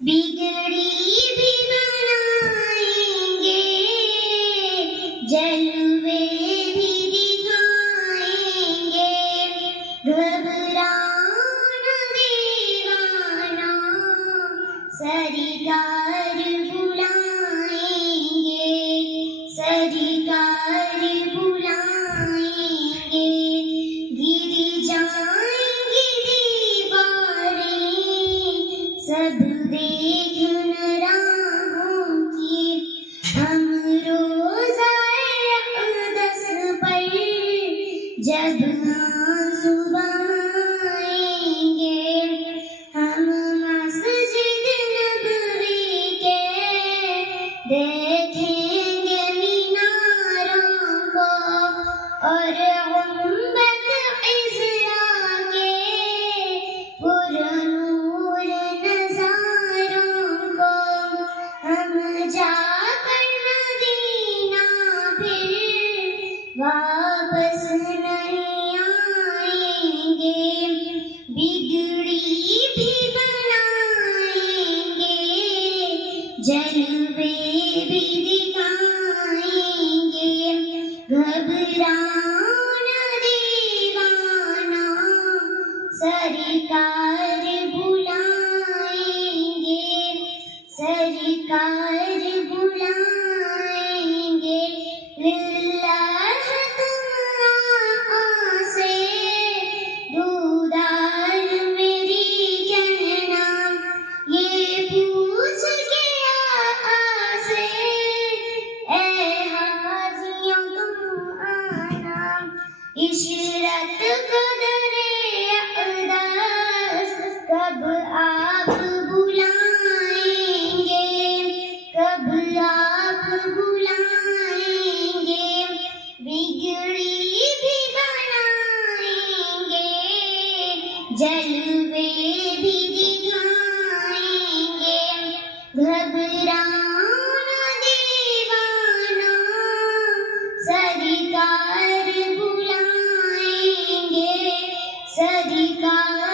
بگڑی بھی بنائیں گے، جلوے بھی دکھائیں گے، گھبرانا دیوانہ سرکار بلائیں گے، سرکار بلائیں گے، گر جائیں گی دیواریں سب دیکھن راہوں کی، ہم روزہ اقدس پر جب آنسو بہائیں گے، ہم مسجد نبوی کے دیکھیں گے میناروں کو، اور گنبد خضرا کے پرنور نظاروں کو، ہم جا کر مدینہ پھر واپس نہیں آئیں گے، بگڑی بھی بنائیں گے، جلوے بھی دکھائیں گے، گھبرانا دیوانہ سرکار بلائیں گے، سرکار بلائیں گے، للہ تم آقا سے دودار میری کہنا، یہ پوچھ کے آقا سے اے حاجیوں تم آنا، عشرت قدر اقدس کب آپ بلائیں گے، کب آپ بلائیں گے، بگڑی بھی بنائیں گے، جلوے بھی دکھائیں گے، گھبرانا دیوانہ سرکار بلائیں گے، سرکار